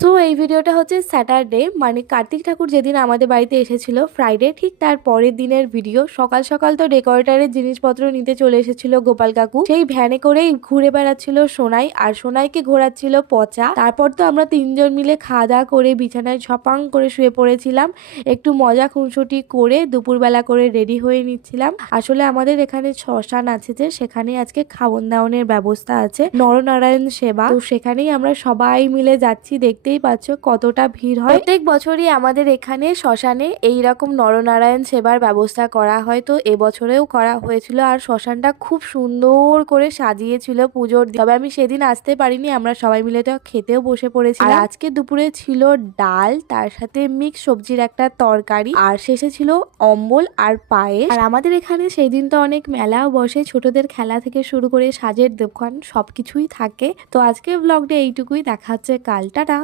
তো এই ভিডিওটা হচ্ছে স্যাটারডে মানে কার্তিক ঠাকুর যেদিন আমাদের বাড়িতে এসেছিল ফ্রাইডে ঠিক তার পরের দিনের ভিডিও সকাল সকাল তো ডেকোরেটারের জিনিসপত্র নিতে চলে এসেছিল গোপাল কাকু। সেই ভ্যানে করেই ঘুরে বেড়াচ্ছিল সোনাই, আর সোনাইকে ঘোরাচ্ছিল পচা। তারপর তো আমরা তিনজন মিলে খাওয়া দাওয়া করে বিছানায় ছপাং করে শুয়ে পড়েছিলাম। একটু মজা খুনসুটি করে দুপুরবেলা করে রেডি হয়ে নিচ্ছিলাম। আসলে আমাদের এখানে শ্মশান আছে যে, সেখানে আজকে খাওয়ন দাওয়ানের ব্যবস্থা আছে। নরনারায়ণ সেবা। তো সেখানেই আমরা সবাই মিলে যাচ্ছি দেখতেই পাচ্ছ কতটা ভিড় হয়। প্রত্যেক বছরই আমাদের এখানে শ্মশানে এই রকম নরনারায়ণ সেবার ব্যবস্থা করা হয়। তো এবছরেও করা হয়েছিল আর শ্মশানটা খুব সুন্দর করে সাজিয়েছিল পুজোর। তবে আমি সেদিন আসতে পারিনি, আমরা সবাই মিলে তো খেতেও বসে পড়েছি আজকে দুপুরে ছিল ডাল, তার সাথে মিক্স সবজির একটা তরকারি আর শেষে ছিল অম্বল আর পায়ে আর আমাদের এখানে সেই দিন তো অনেক মেলাও বসে, ছোটদের খেলা থেকে শুরু করে সাজের দোকান সবকিছুই থাকে। তো আজকে ব্লগটা এইটুকুই, দেখা হচ্ছে কাল। টাটা!